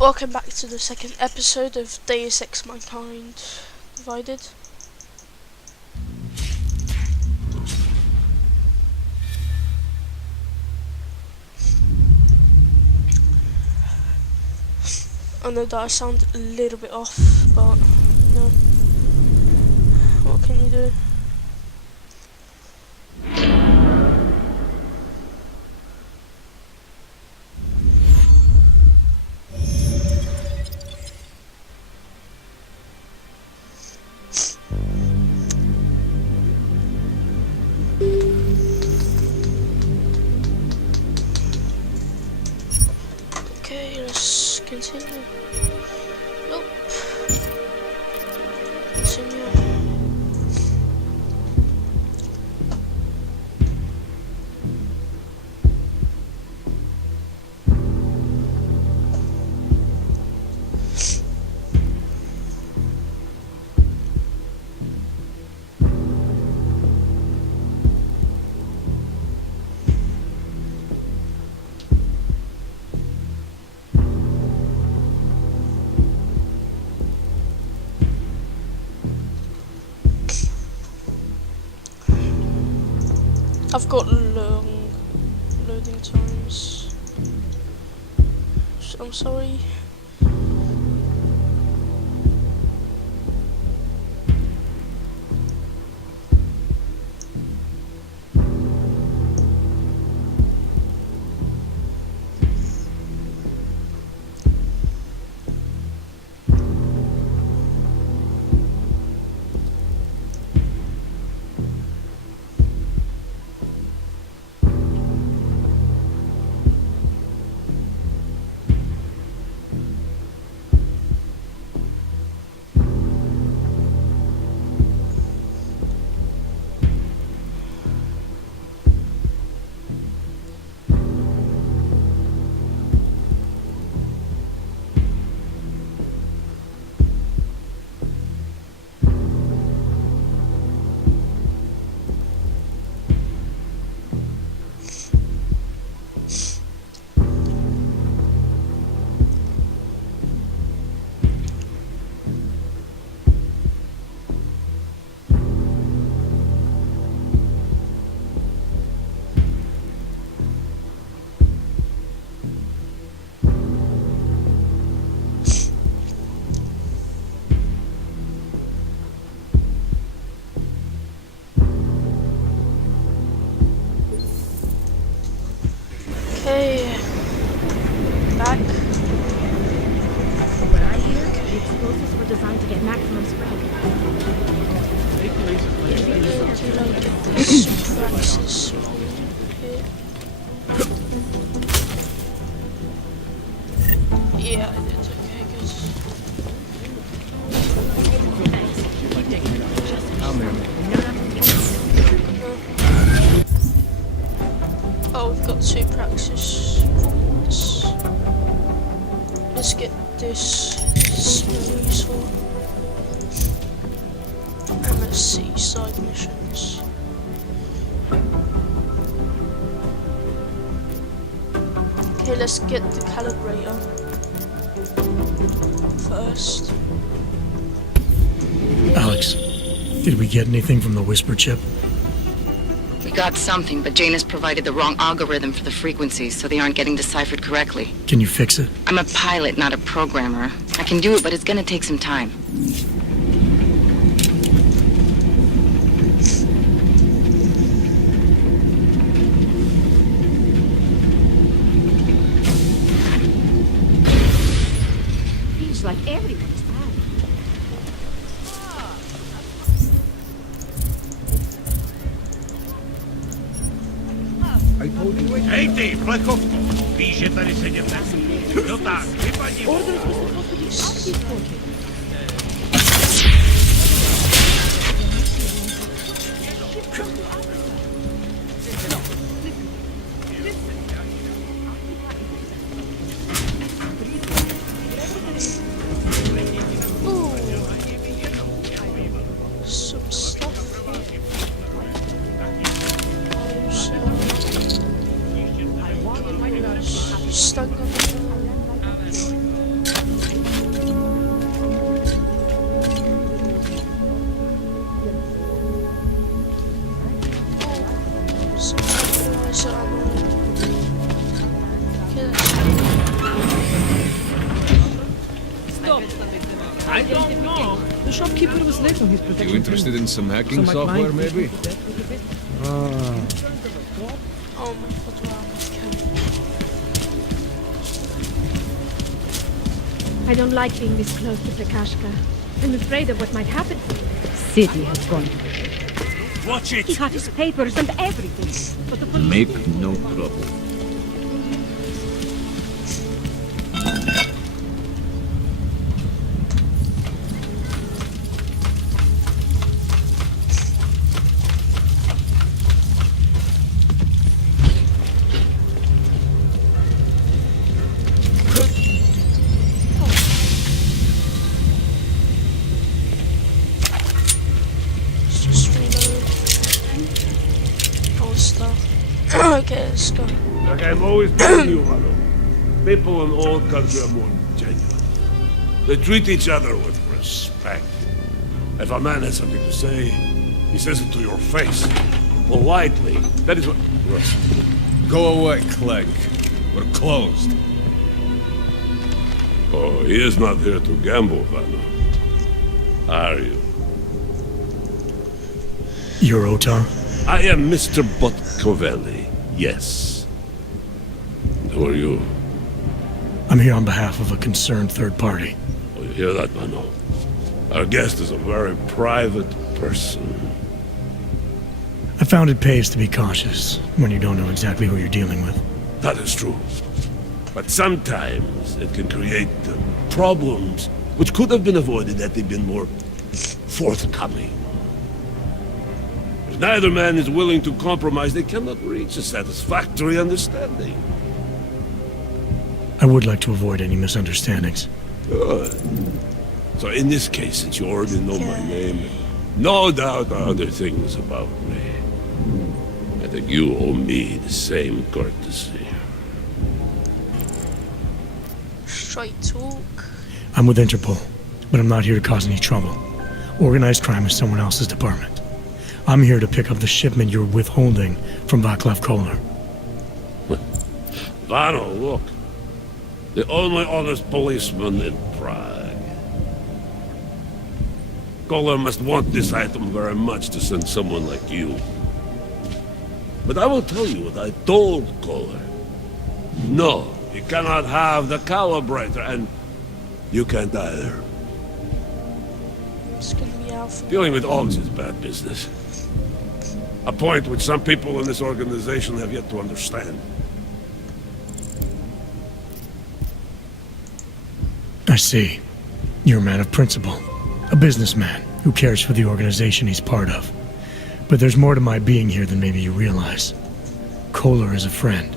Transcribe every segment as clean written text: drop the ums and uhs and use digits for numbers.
Welcome back to the second episode of Deus Ex Mankind Divided. I know that I sound a little bit off, but no. What can you do? Okay, let's continue. Nope. Continue. I've got long loading times. I'm sorry. Okay, back. From what I hear, the explosives were designed to get maximum spread. Praxis. Yeah, I did. Okay, good. Oh, we've got two praxis points. Let's get this. This is really useful. And let's see side missions. Okay, let's get the calibrator first. Alex, did we get anything from the whisper chip? We got something, but Jane has provided the wrong algorithm for the frequencies, so they aren't getting deciphered correctly. Can you fix it? I'm a pilot, not a programmer. I can do it, but it's gonna take some time. Feels like everyone's mad. Ej ty, Flecho! Víš, že tady sedět nesmí. No tak, vypadni! Orders were supposed to be obvious for you. Ooh. Some stuff here. Stun gun. I don't know. The shopkeeper was late on his protection. You interested in some hacking So my software, client maybe? Oh my god, wow, okay. I don't like being this close to Prakashka. I'm afraid of what might happen. City has gone. Watch it. He had his papers and everything. But the police... Make no trouble. Let's just reload. All stuff. Okay, let's go. Like I've always told you, Vano. People in old country are more genuine. They treat each other with respect. If a man has something to say, he says it to your face. Politely. That is what... Go away, Clegg. We're closed. Oh, he is not here to gamble, Vano. Are you? You're Otar? I am Mr. Botkovelli, yes. And who are you? I'm here on behalf of a concerned third party. Oh, you hear that, Mano? Our guest is a very private person. I found it pays to be cautious when you don't know exactly who you're dealing with. That is true. But sometimes it can create problems which could have been avoided had they been more forthcoming. If neither man is willing to compromise, they cannot reach a satisfactory understanding. I would like to avoid any misunderstandings. Good. So in this case, since you already know my name, no doubt other things about me, I think you owe me the same courtesy. Straight talk. I'm with Interpol, but I'm not here to cause any trouble. Organized crime is someone else's department. I'm here to pick up the shipment you're withholding from Vaclav Kolar. Vano, look. The only honest policeman in Prague. Kolar must want this item very much to send someone like you. But I will tell you what I told Kolar. No, he cannot have the calibrator, and you can't either. It's gonna be Alpha. Dealing with Augs is bad business. A point which some people in this organization have yet to understand. I see. You're a man of principle. A businessman who cares for the organization he's part of. But there's more to my being here than maybe you realize. Kolar is a friend,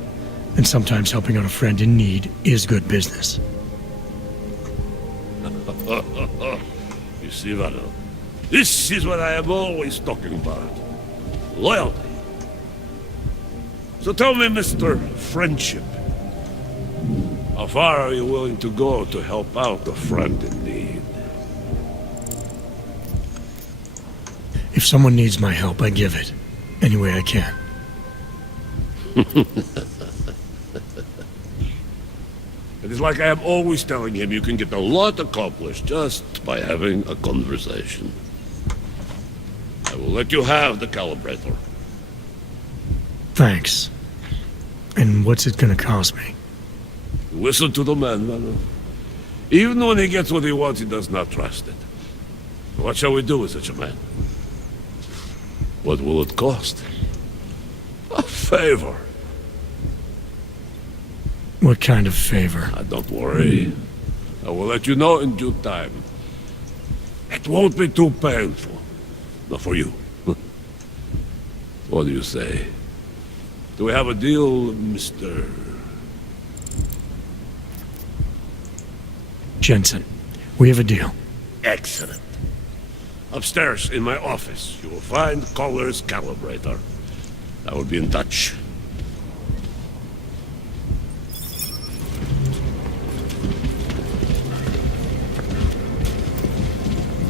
and sometimes helping out a friend in need is good business. You see, Vano, this is what I am always talking about. Loyalty. So tell me, Mr. Friendship, how far are you willing to go to help out a friend in need? If someone needs my help, I give it. Any way I can. It is like I am always telling him, you can get a lot accomplished just by having a conversation. I will let you have the calibrator. Thanks. And what's it gonna cost me? Listen to the man, Mano. Even when he gets what he wants, he does not trust it. What shall we do with such a man? What will it cost? A favor. What kind of favor? Don't worry. I will let you know in due time. It won't be too painful. Not for you. What do you say? Do we have a deal, Mr. Jensen, we have a deal. Excellent. Upstairs in my office, you will find Kolar's calibrator. I will be in touch.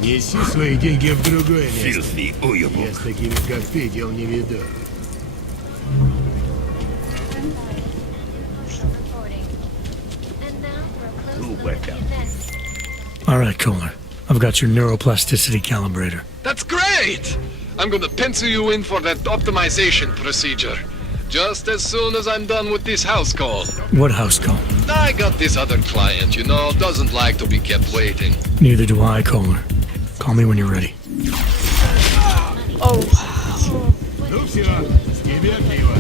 Неси свои деньги в другое место. Filthy уебок. Я с такими, как ты, дел не веду. Who went out? All right, Kolar. I've got your neuroplasticity calibrator. That's great! I'm gonna pencil you in for that optimization procedure. Just as soon as I'm done with this house call. What house call? I got this other client, you know, doesn't like to be kept waiting. Neither do I, Kohler. Call me when you're ready. Oh. Ну все, тебе пиво.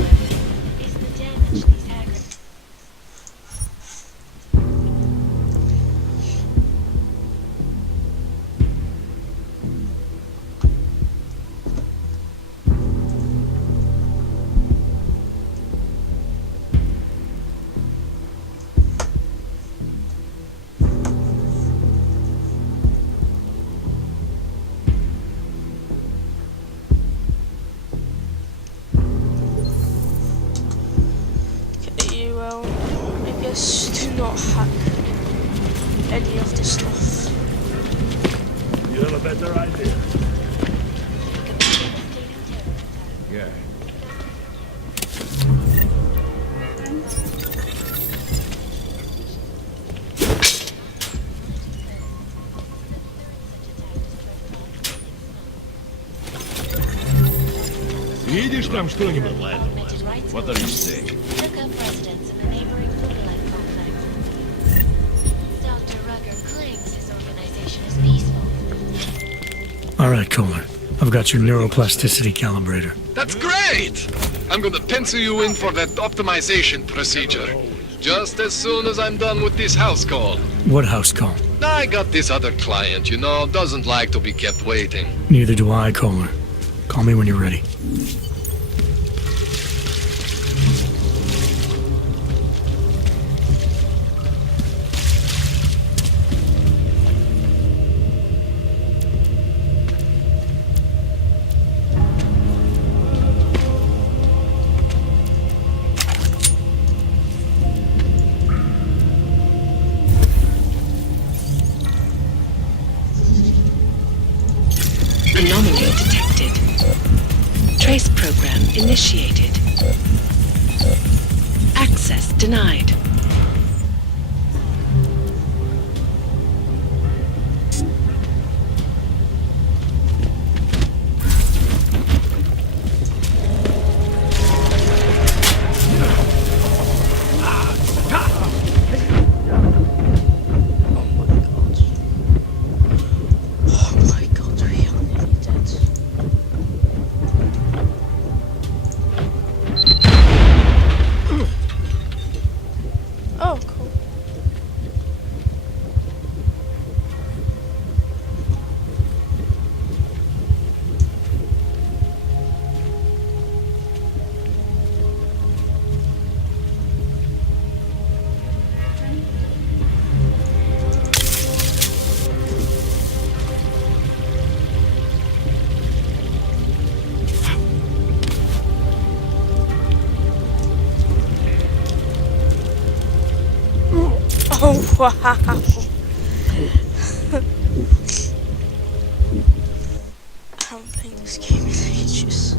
Okay, well, I guess do not hack any of the stuff. You have a better idea. Yeah. Видишь там что-нибудь? What are you saying? Took up residence in the neighboring Photolite complex. Dr. Rugger claims his organization is peaceful. All right, Kohler. I've got your neuroplasticity calibrator. That's great! I'm gonna pencil you in for that optimization procedure. Just as soon as I'm done with this house call. What house call? I got this other client, you know, doesn't like to be kept waiting. Neither do I, Kohler. Call me when you're ready. Anomaly detected. Trace program initiated. Access denied. Oh my god, we are nearly dead. Oh, cool. Oh, wow. I haven't played this game in ages.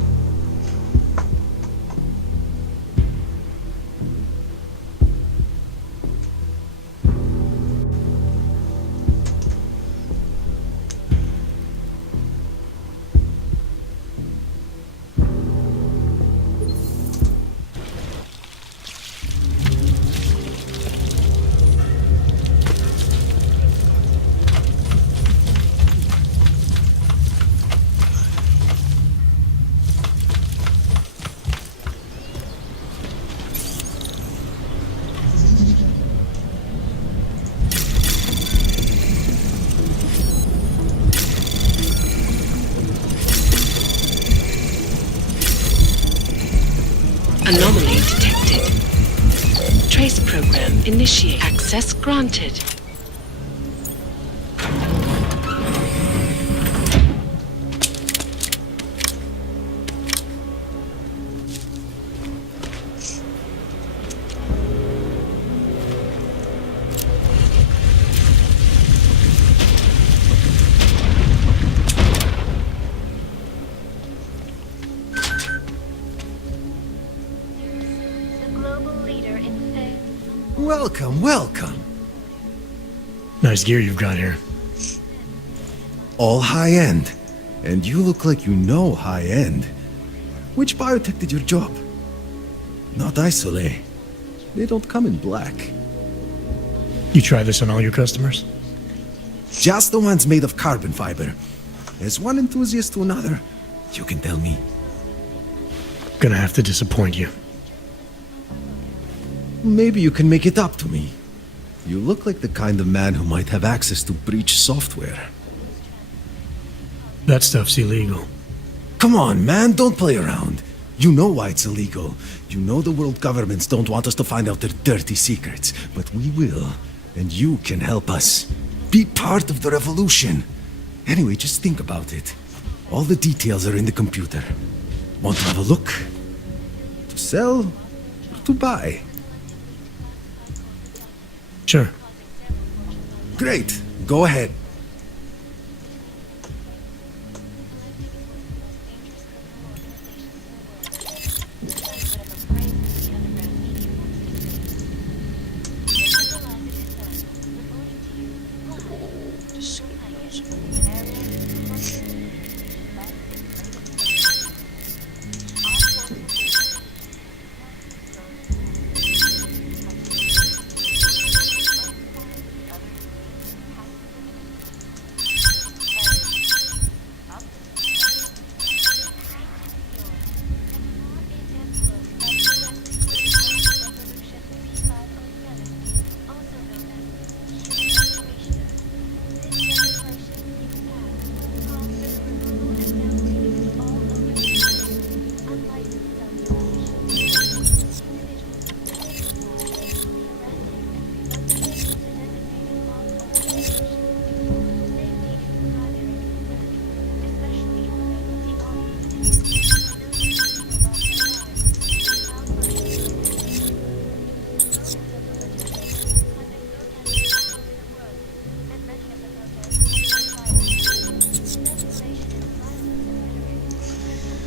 Anomaly detected. Trace program initiate. Access granted. The global leader in Welcome, welcome. Nice gear you've got here. All high-end. And you look like you know high-end. Which biotech did your job? Not Isolé. They don't come in black. You try this on all your customers? Just the ones made of carbon fiber. As one enthusiast to another, you can tell me. Gonna have to disappoint you. Maybe you can make it up to me. You look like the kind of man who might have access to breach software. That stuff's illegal. Come on, man, don't play around. You know why it's illegal. You know the world governments don't want us to find out their dirty secrets, but we will. And you can help us. Be part of the revolution. Anyway, just think about it. All the details are in the computer. Want to have a look? To sell or to buy? Sure. Great. Go ahead.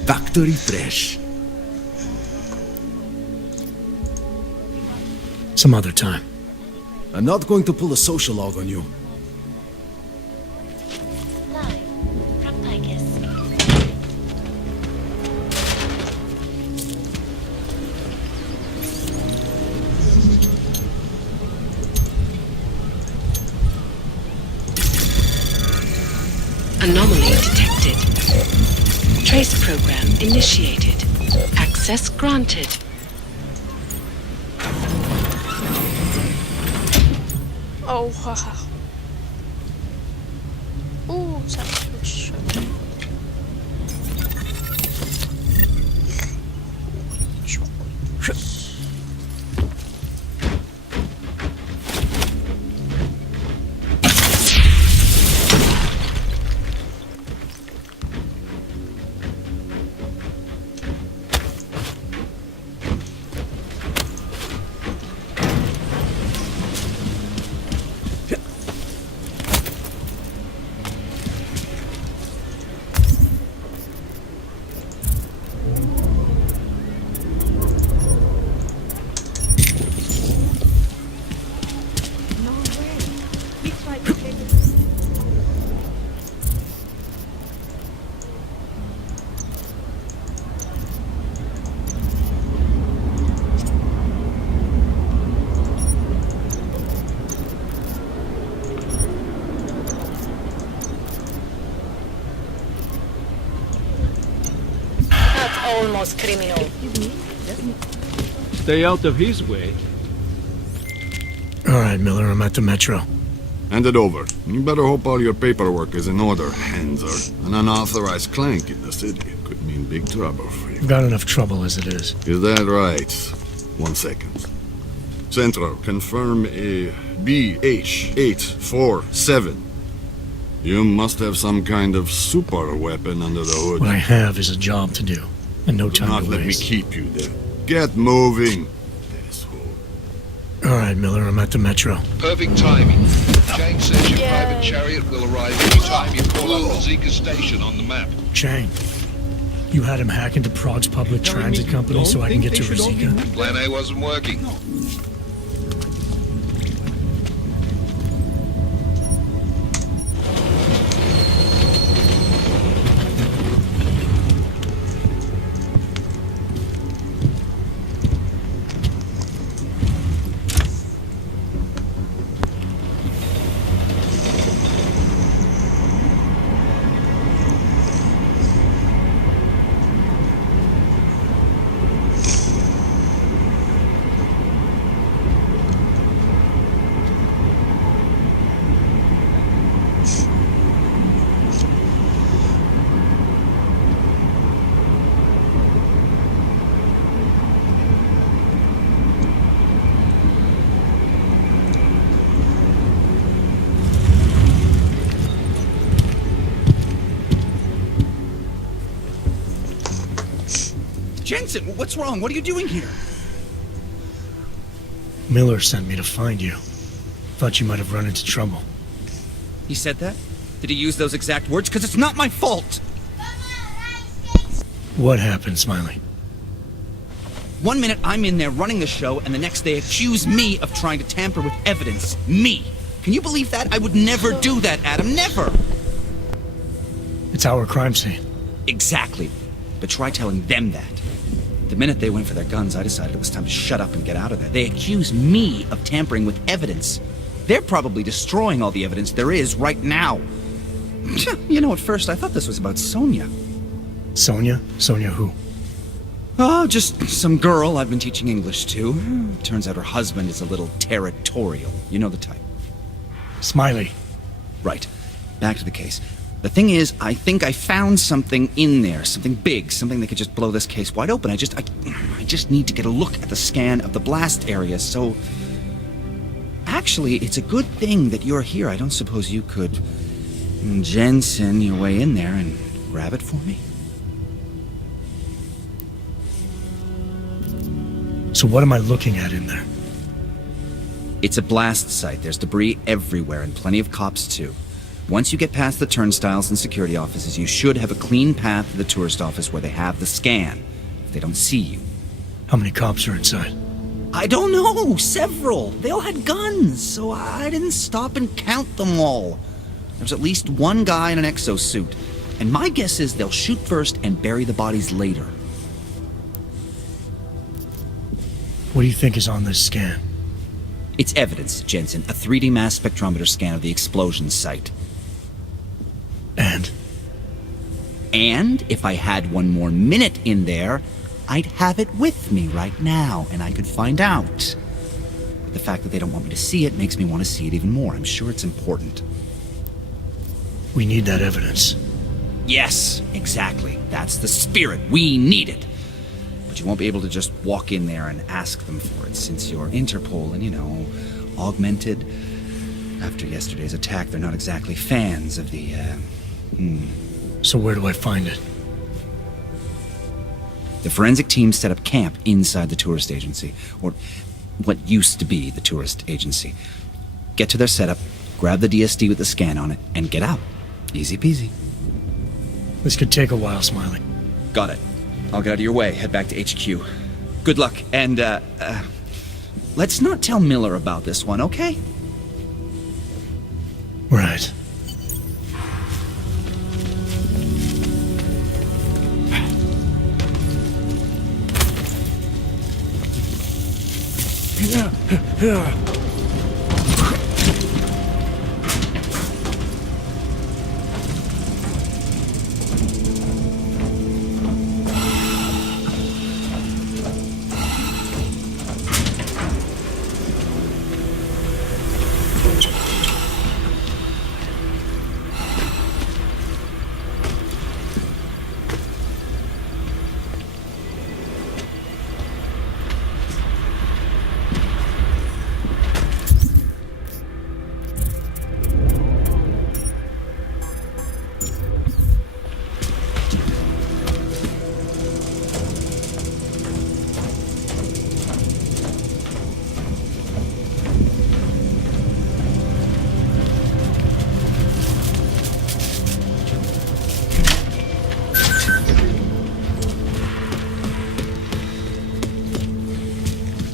Factory fresh. Some other time. I'm not going to pull a social log on you. Live from Picus. Anomaly detected. Trace program initiated. Access granted. Oh, haha. Ooh, that's Almost criminal. Stay out of his way. All right, Miller, I'm at the Metro. Hand it over. You better hope all your paperwork is in order, Hanser. An unauthorized clank in the city could mean big trouble for you. I've got enough trouble as it is. Is that right? 1 second. Centro, confirm a BH-847. You must have some kind of super weapon under the hood. What I have is a job to do, and no Do time not to let me waste. keep you there. Get moving, asshole. All right, Miller, I'm at the Metro. Perfect timing. Jane says your private chariot will arrive any time you call up the Zika station on the map. Chang, you had him hack into Prague's public transit company so I can get to Ruzika? Plan A wasn't working. Jensen, what's wrong? What are you doing here? Miller sent me to find you. Thought you might have run into trouble. He said that? Did he use those exact words? Because it's not my fault! What happened, Smiley? 1 minute I'm in there running the show, and the next they accuse me of trying to tamper with evidence. Me! Can you believe that? I would never do that, Adam. Never! It's our crime scene. Exactly. But try telling them that. The minute they went for their guns, I decided it was time to shut up and get out of there. They accuse me of tampering with evidence. They're probably destroying all the evidence there is right now. You know, at first I thought this was about Sonia. Sonia? Sonia who? Oh, just some girl I've been teaching English to. Turns out her husband is a little territorial. You know the type. Smiley. Right. Back to the case. The thing is, I think I found something in there. Something big. Something that could just blow this case wide open. I just need to get a look at the scan of the blast area, so... Actually, it's a good thing that you're here. I don't suppose you could... Jensen your way in there and grab it for me? So what am I looking at in there? It's a blast site. There's debris everywhere, and plenty of cops, too. Once you get past the turnstiles and security offices, you should have a clean path to the tourist office where they have the scan, if they don't see you. How many cops are inside? I don't know! Several! They all had guns, so I didn't stop and count them all. There's at least one guy in an exosuit, and my guess is they'll shoot first and bury the bodies later. What do you think is on this scan? It's evidence, Jensen. A 3D mass spectrometer scan of the explosion site. And? And if I had one more minute in there, I'd have it with me right now, and I could find out. But the fact that they don't want me to see it makes me want to see it even more. I'm sure it's important. We need that evidence. Yes, exactly. That's the spirit. We need it. But you won't be able to just walk in there and ask them for it, since you're Interpol and, you know, augmented. After yesterday's attack, they're not exactly fans of the, So where do I find it? The forensic team set up camp inside the tourist agency, or what used to be the tourist agency. Get to their setup, grab the DSD with the scan on it, and get out. Easy peasy. This could take a while, Smiley. Got it. I'll get out of your way, head back to HQ. Good luck, and, let's not tell Miller about this one, okay? Right.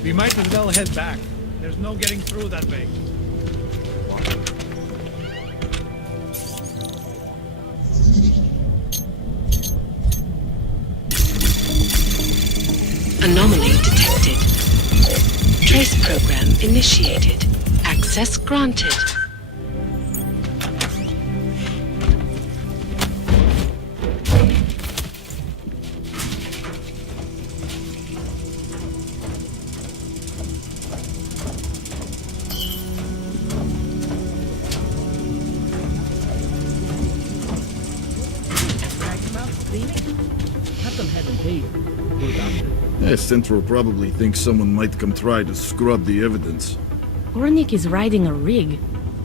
We might as well head back. There's no getting through that way. Anomaly detected. Trace program initiated. Access granted. Central probably thinks someone might come try to scrub the evidence. Ornik is riding a rig.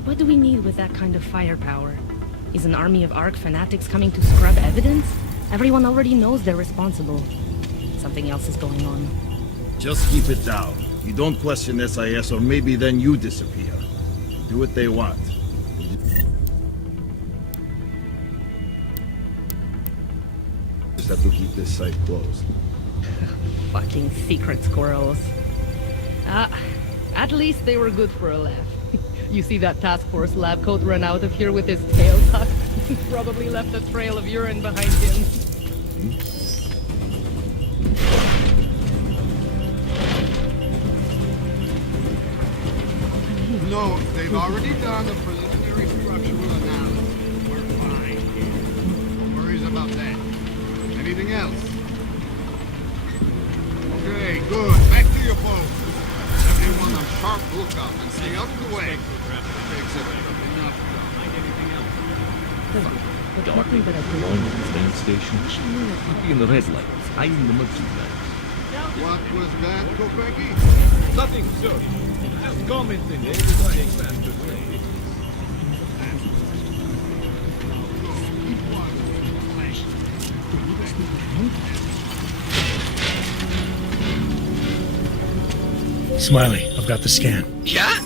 What do we need with that kind of firepower? Is an army of ARC fanatics coming to scrub evidence? Everyone already knows they're responsible. Something else is going on. Just keep it down. You don't question SIS, or maybe then you disappear. Do what they want. Just have to keep this site closed. Fucking secret squirrels. At least they were good for a laugh. You see that task force lab coat run out of here with his tail tucked? Probably left a trail of urine behind him. No, they've already done a preliminary structural analysis. We're fine here. No worries about that. Anything else? Okay, good. Back to your post. Everyone on sharp lookout and stay out of the way. Enough. Nothing that I can Along with the train station, be in the red lights, hiding the merchandise. What was that, Kopecki? Nothing, sir. Just commenting. Everybody faster way. Smiley, I've got the scan. Yeah?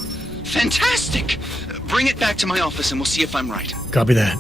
Fantastic! Bring it back to my office and we'll see if I'm right. Copy that.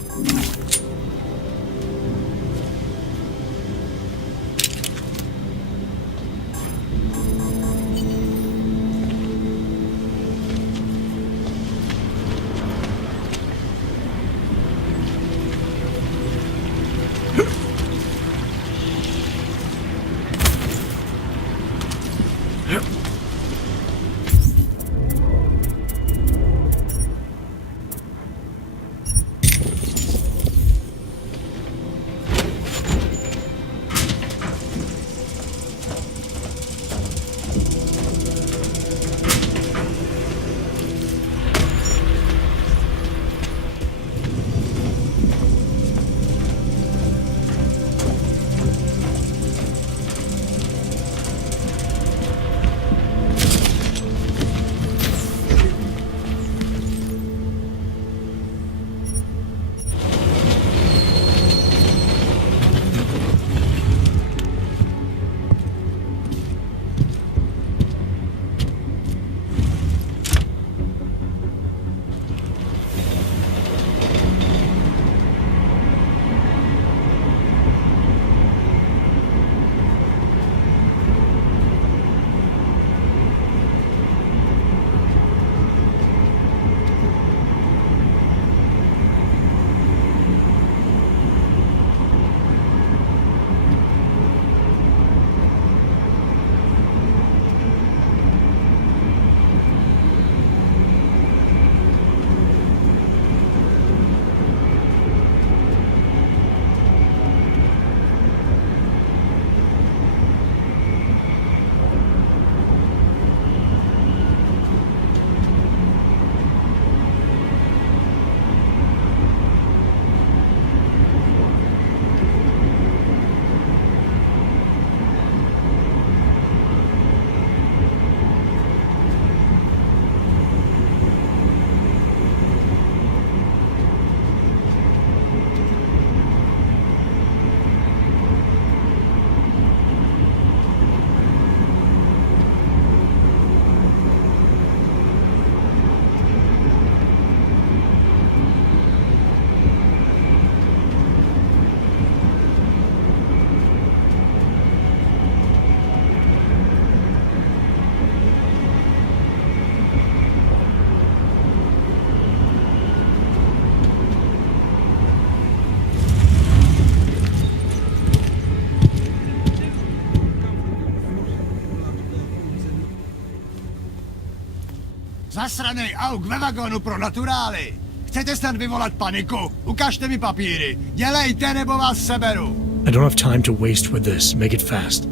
Zasranej auk ve vagonu pro naturály! Chcete snad vyvolat paniku? Ukažte mi papíry! Dělejte, nebo vás seberu! I don't have time to waste with this. Make it fast.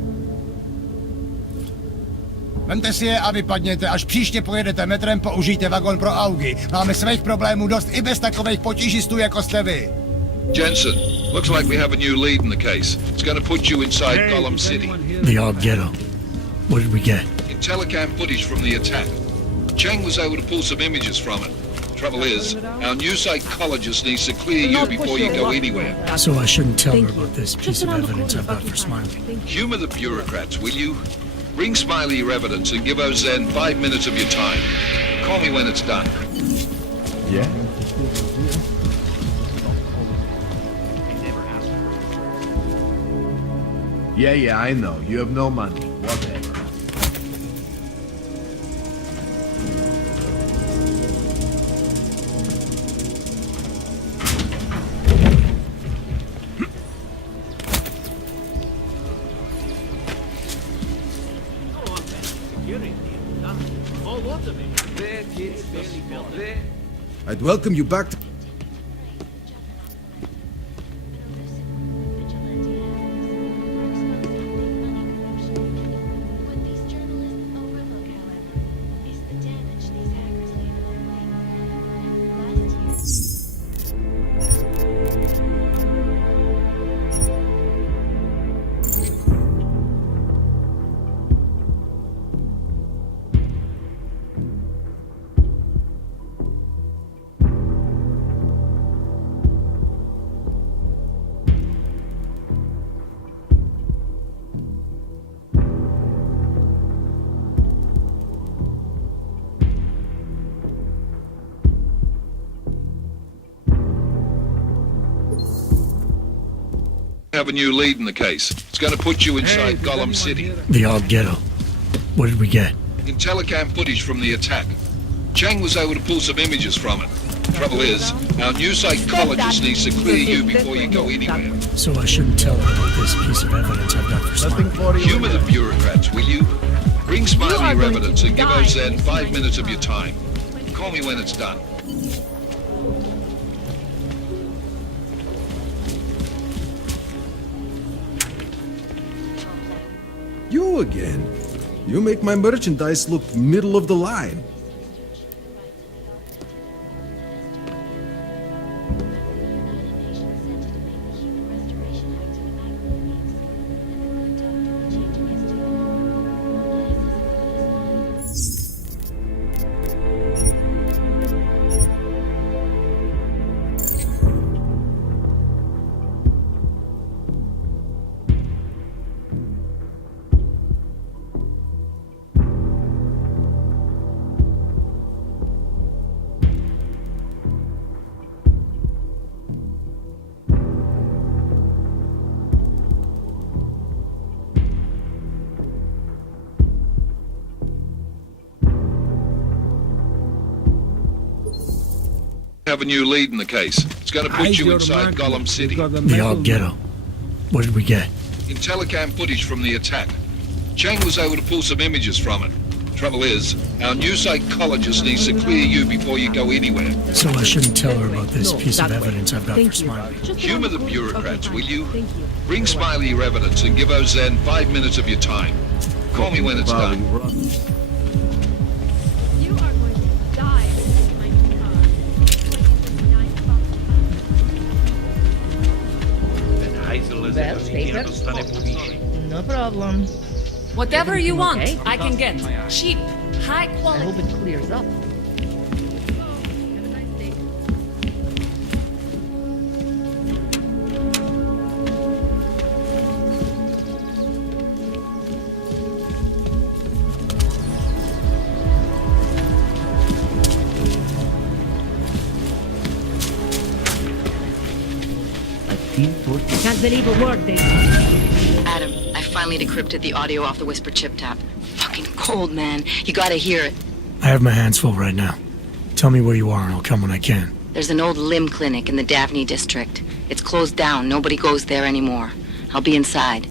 Vemte si je a vypadněte, až příště pojedete metrem, použijte vagon pro augy. Máme svých problémů dost i bez takových potížistů, jako jste vy. Jensen, looks like we have a new lead in the case. It's gonna put you inside Gollum City. The Og Ghetto. What did we get? In telecam footage from the attack. Cheng was able to pull some images from it. Trouble is, our new psychologist needs to clear you before you go anywhere. So I shouldn't tell her about this piece of evidence I've got for Smiley. Humor the bureaucrats, will you? Bring Smiley your evidence and give Ozen 5 minutes of your time. Call me when it's done. Yeah? Yeah, I know. You have no money. Whatever. I'd welcome you back to... Have a new lead in the case. It's going to put you inside Gollum City. The old ghetto. What did we get? In telecam footage from the attack. Chang was able to pull some images from it. Trouble is, our new psychologist needs to clear you before you go anywhere. So I shouldn't tell her about this piece of evidence I've got for Smiley. Humor the bureaucrats, will you? Bring Smiley your evidence and give Ozen 5 minutes of your time. Call me when it's done. You again. You make my merchandise look middle of the line. Have a new lead in the case. It's going to put you inside Gollum City. The old ghetto. What did we get? In telecam footage from the attack. Chang was able to pull some images from it. Trouble is, our new psychologist needs to clear you before you go anywhere. So I shouldn't tell her about this piece of evidence I've got for Smiley. Humor the bureaucrats, will you? Bring Smiley your evidence and give Ozen 5 minutes of your time. Call me when it's done. No problem. Whatever you want, okay? I can get. Cheap, high I quality. hope it clears up. Can't believe a word they Adam, I finally decrypted the audio off the Whisper chip tap. Fucking cold, man. You gotta hear it. I have my hands full right now. Tell me where you are and I'll come when I can. There's an old limb clinic in the Daphne district. It's closed down. Nobody goes there anymore. I'll be inside.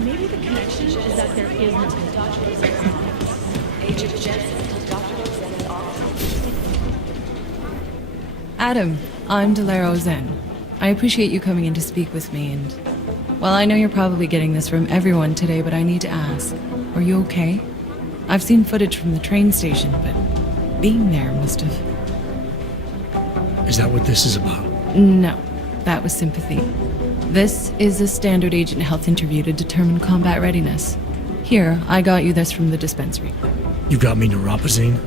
Maybe the connection is that there is no Adam, I'm Delaro Zen. I appreciate you coming in to speak with me, and well, I know you're probably getting this from everyone today, but I need to ask, are you okay? I've seen footage from the train station, but being there must have... Is that what this is about? No, that was sympathy. This is a standard agent health interview to determine combat readiness. Here, I got you this from the dispensary. You got me neuropazine?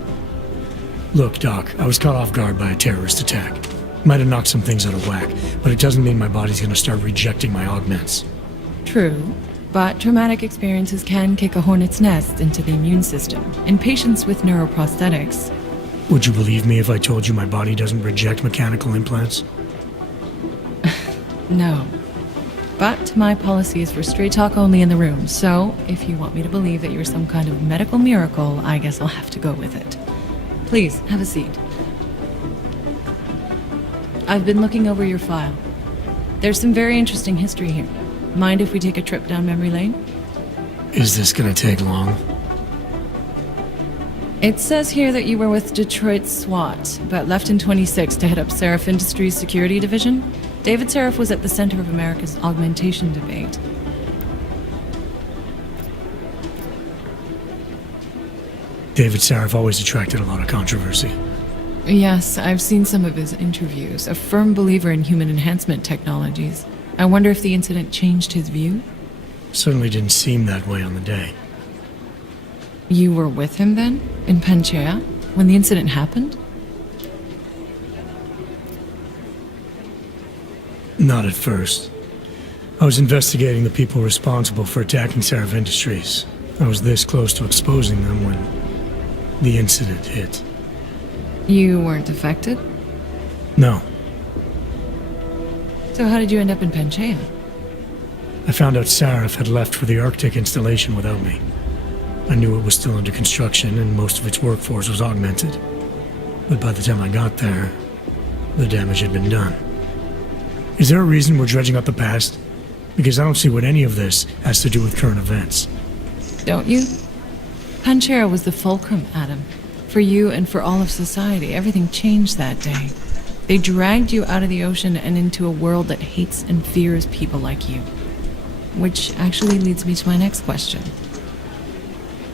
Look, Doc, I was caught off guard by a terrorist attack. Might have knocked some things out of whack, but it doesn't mean my body's gonna start rejecting my augments. True, but traumatic experiences can kick a hornet's nest into the immune system. In patients with neuroprosthetics... Would you believe me if I told you my body doesn't reject mechanical implants? No. But my policy is for straight talk only in the room, so if you want me to believe that you're some kind of medical miracle, I guess I'll have to go with it. Please, have a seat. I've been looking over your file. There's some very interesting history here. Mind if we take a trip down memory lane? Is this gonna take long? It says here that you were with Detroit SWAT, but left in 26 to head up Seraph Industries' security division. David Seraph was at the center of America's augmentation debate. David Seraph always attracted a lot of controversy. Yes, I've seen some of his interviews. A firm believer in human enhancement technologies. I wonder if the incident changed his view? Certainly didn't seem that way on the day. You were with him then? In Panchea? When the incident happened? Not at first. I was investigating the people responsible for attacking Seraph Industries. I was this close to exposing them when the incident hit. You weren't affected? No. So how did you end up in Panchea? I found out Seraph had left for the Arctic installation without me. I knew it was still under construction and most of its workforce was augmented. But by the time I got there, the damage had been done. Is there a reason we're dredging up the past? Because I don't see what any of this has to do with current events. Don't you? Panchea was the fulcrum, Adam. For you and for all of society, everything changed that day. They dragged you out of the ocean and into a world that hates and fears people like you. Which actually leads me to my next question.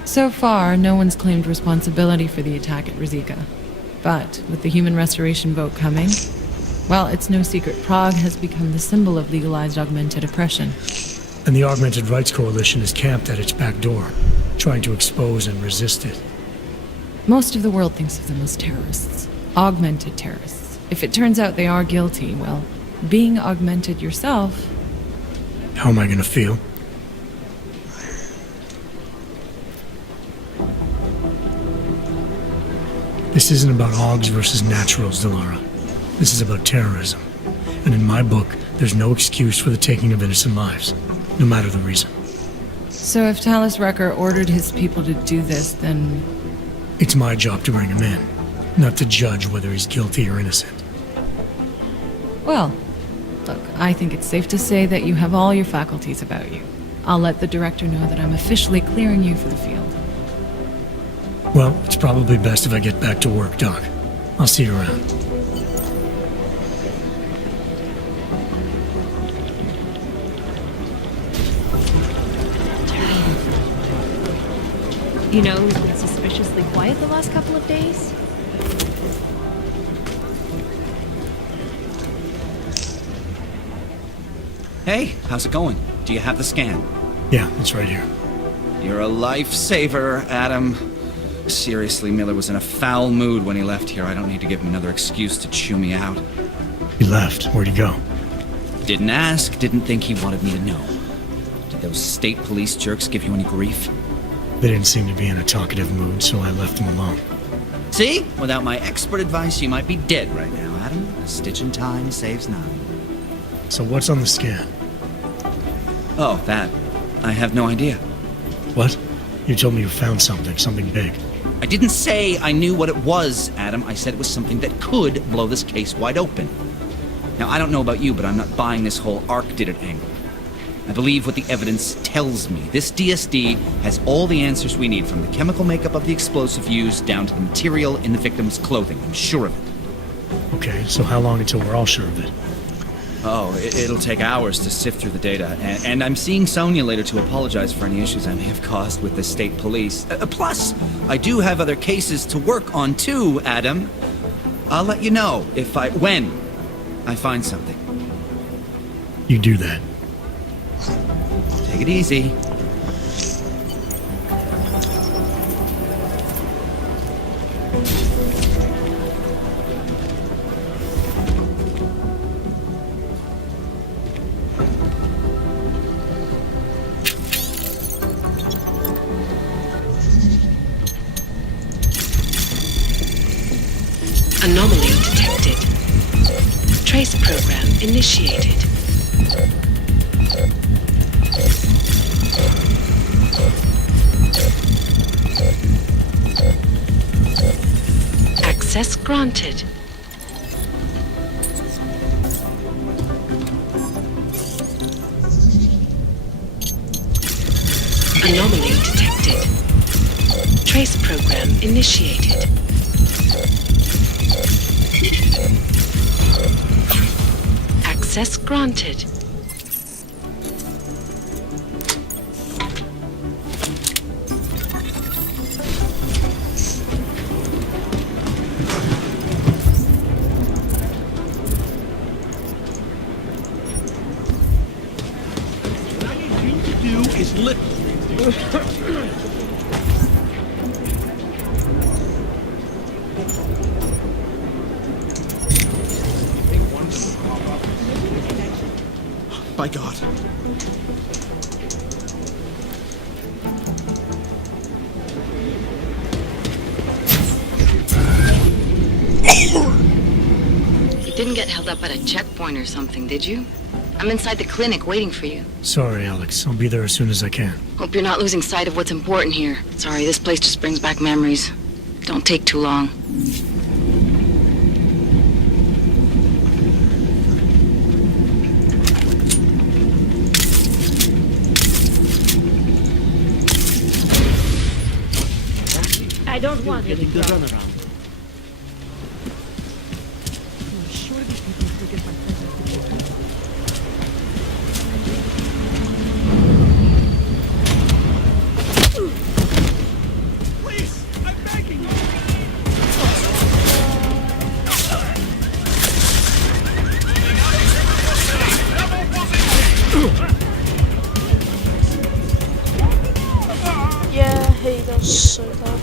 So far, no one's claimed responsibility for the attack at Rizika. But with the human restoration vote coming, well, it's no secret Prague has become the symbol of legalized augmented oppression. And the Augmented Rights Coalition is camped at its back door, trying to expose and resist it. Most of the world thinks of them as terrorists. Augmented terrorists. If it turns out they are guilty, well, being augmented yourself... How am I gonna feel? This isn't about Augs versus Naturals, Delara. This is about terrorism. And in my book, there's no excuse for the taking of innocent lives, no matter the reason. So if Talus Rucker ordered his people to do this, then... It's my job to bring him in, not to judge whether he's guilty or innocent. Well, look, I think it's safe to say that you have all your faculties about you. I'll let the director know that I'm officially clearing you for the field. Well, it's probably best if I get back to work, Doc. I'll see you around. You know who's been suspiciously quiet the last couple of days? Hey, how's it going? Do you have the scan? Yeah, it's right here. You're a lifesaver, Adam. Seriously, Miller was in a foul mood when he left here. I don't need to give him another excuse to chew me out. He left. Where'd he go? Didn't ask, didn't think he wanted me to know. Did those state police jerks give you any grief? They didn't seem to be in a talkative mood, so I left them alone. See? Without my expert advice, you might be dead right now, Adam. A stitch in time saves none. So what's on the scan? Oh, that. I have no idea. What? You told me you found something big. I didn't say I knew what it was, Adam. I said it was something that could blow this case wide open. Now, I don't know about you, but I'm not buying this whole Ark did it angle. I believe what the evidence tells me. This DSD has all the answers we need, from the chemical makeup of the explosive used down to the material in the victim's clothing. I'm sure of it. Okay, so how long until we're all sure of it? Oh, it'll take hours to sift through the data, and I'm seeing Sonia later to apologize for any issues I may have caused with the state police. Plus, I do have other cases to work on too, Adam. I'll let you know when I find something. You do that. Take it easy. Anomaly detected. Trace program initiated. Access granted. Anomaly detected. Trace program initiated. Access granted. Is lit. By God. You didn't get held up at a checkpoint or something, did you? I'm inside the clinic waiting for you. Sorry, Alex. I'll be there as soon as I can. Hope you're not losing sight of what's important here. Sorry, this place just brings back memories. Don't take too long. I don't want any Getting the trouble. runaround. Please, I'm begging you. Yeah, he does so bad.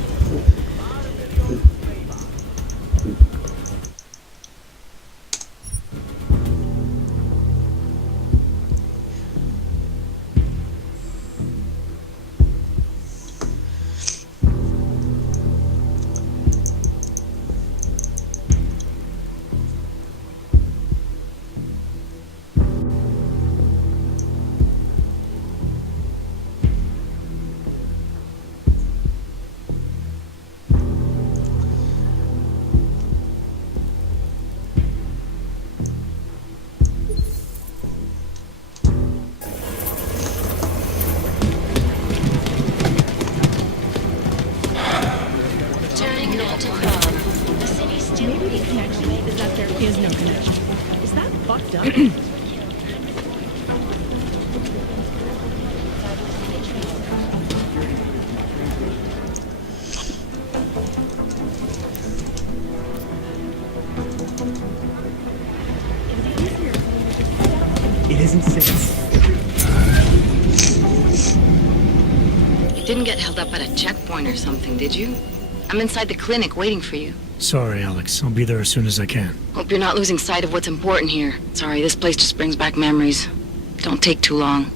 Turning not to calm. The city still Maybe the connection is that there is no connection. Is that fucked up? It isn't safe. You didn't get held up at a checkpoint or something, did you? I'm inside the clinic waiting for you. Sorry, Alex. I'll be there as soon as I can. Hope you're not losing sight of what's important here. Sorry, this place just brings back memories. Don't take too long.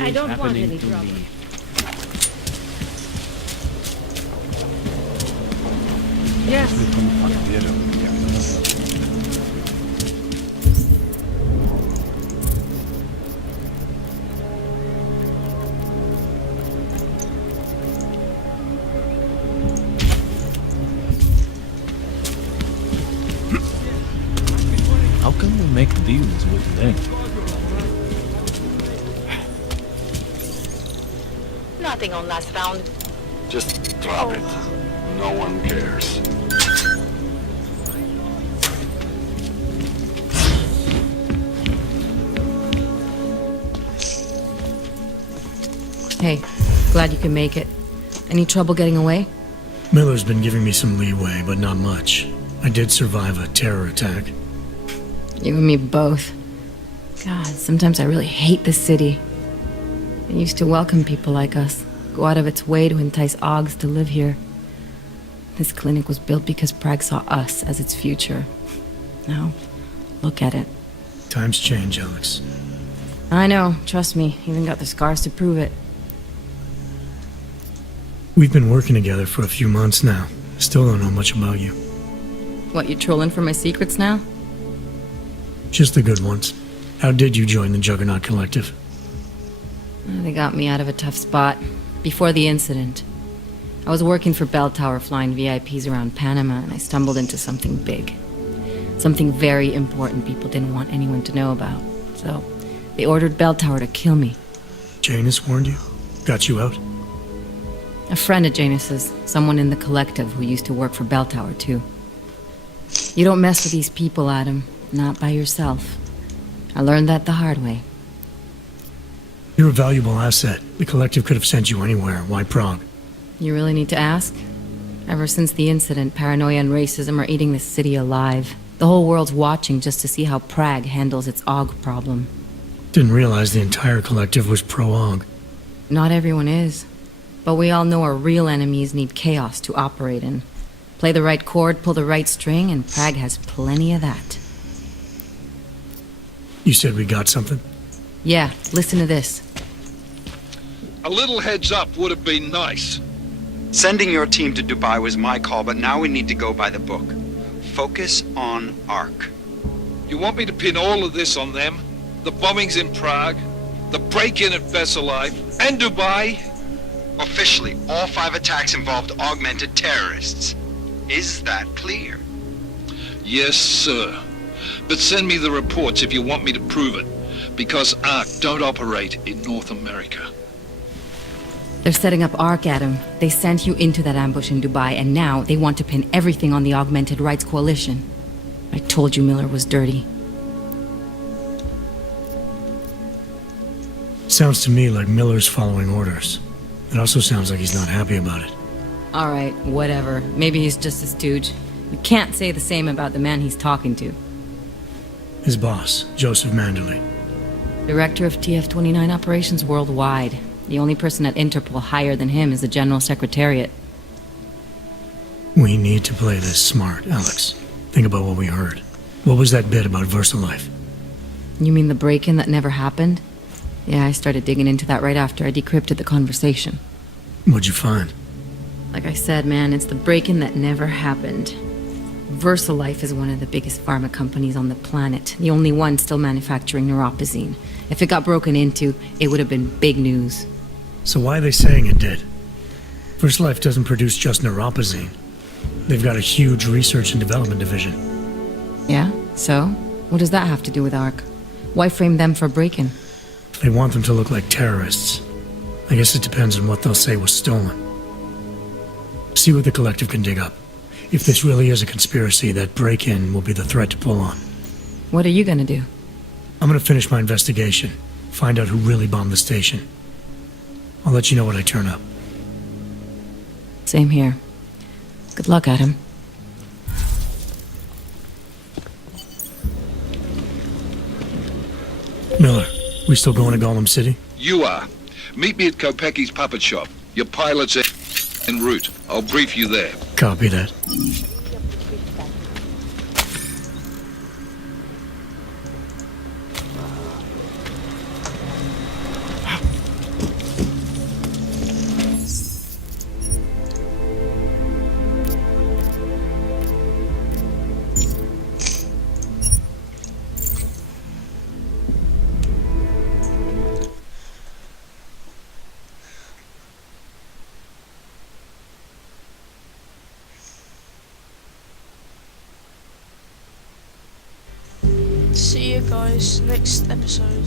I don't want any trouble. Yes. How come we make deals with them? nothing on last found. Just drop it. No one cares. Hey, glad you can make it. Any trouble getting away? Miller's been giving me some leeway, but not much. I did survive a terror attack. You and me both. God, sometimes I really hate this city. It used to welcome people like us, go out of its way to entice Augs to live here. This clinic was built because Prague saw us as its future. Now, look at it. Times change, Alex. I know, trust me, even got the scars to prove it. We've been working together for a few months now. Still don't know much about you. What, you trolling for my secrets now? Just the good ones. How did you join the Juggernaut Collective? They got me out of a tough spot. Before the incident, I was working for Bell Tower flying VIPs around Panama, and I stumbled into something big. Something very important people didn't want anyone to know about. So, they ordered Bell Tower to kill me. Janus warned you? Got you out? A friend of Janus's, someone in the collective who used to work for Bell Tower too. You don't mess with these people, Adam. Not by yourself. I learned that the hard way. You're a valuable asset. The collective could have sent you anywhere. Why Prague? You really need to ask? Ever since the incident, paranoia and racism are eating this city alive. The whole world's watching just to see how Prague handles its AUG problem. Didn't realize the entire collective was pro-AUG. Not everyone is. But we all know our real enemies need chaos to operate in. Play the right chord, pull the right string, and Prague has plenty of that. You said we got something? Yeah, listen to this. A little heads up would have been nice. Sending your team to Dubai was my call, but now we need to go by the book. Focus on ARC. You want me to pin all of this on them? The bombings in Prague, the break-in at Veselai, and Dubai? Officially, all 5 attacks involved augmented terrorists. Is that clear? Yes, sir. But send me the reports if you want me to prove it, because ARC don't operate in North America. They're setting up ARC, Adam. They sent you into that ambush in Dubai, and now they want to pin everything on the Augmented Rights Coalition. I told you Miller was dirty. Sounds to me like Miller's following orders. It also sounds like he's not happy about it. Alright, whatever. Maybe he's just a stooge. You can't say the same about the man he's talking to. His boss, Joseph Manderley. Director of TF-29 operations worldwide. The only person at Interpol higher than him is the General Secretariat. We need to play this smart, Alex. Think about what we heard. What was that bit about VersaLife? You mean the break-in that never happened? Yeah, I started digging into that right after I decrypted the conversation. What'd you find? Like I said, man, it's the break-in that never happened. VersaLife is one of the biggest pharma companies on the planet, the only one still manufacturing neuropozyne. If it got broken into, it would have been big news. So why are they saying it did? VersaLife doesn't produce just neuropozyne. They've got a huge research and development division. Yeah? So? What does that have to do with ARC? Why frame them for break-in? They want them to look like terrorists. I guess it depends on what they'll say was stolen. See what the collective can dig up. If this really is a conspiracy, that break-in will be the threat to pull on. What are you gonna do? I'm gonna finish my investigation. Find out who really bombed the station. I'll let you know when I turn up. Same here. Good luck, Adam. Miller, we still going to Gollum City? You are. Meet me at Kopecki's puppet shop. Your pilot's en route. I'll brief you there. Copy that. See you guys next episode.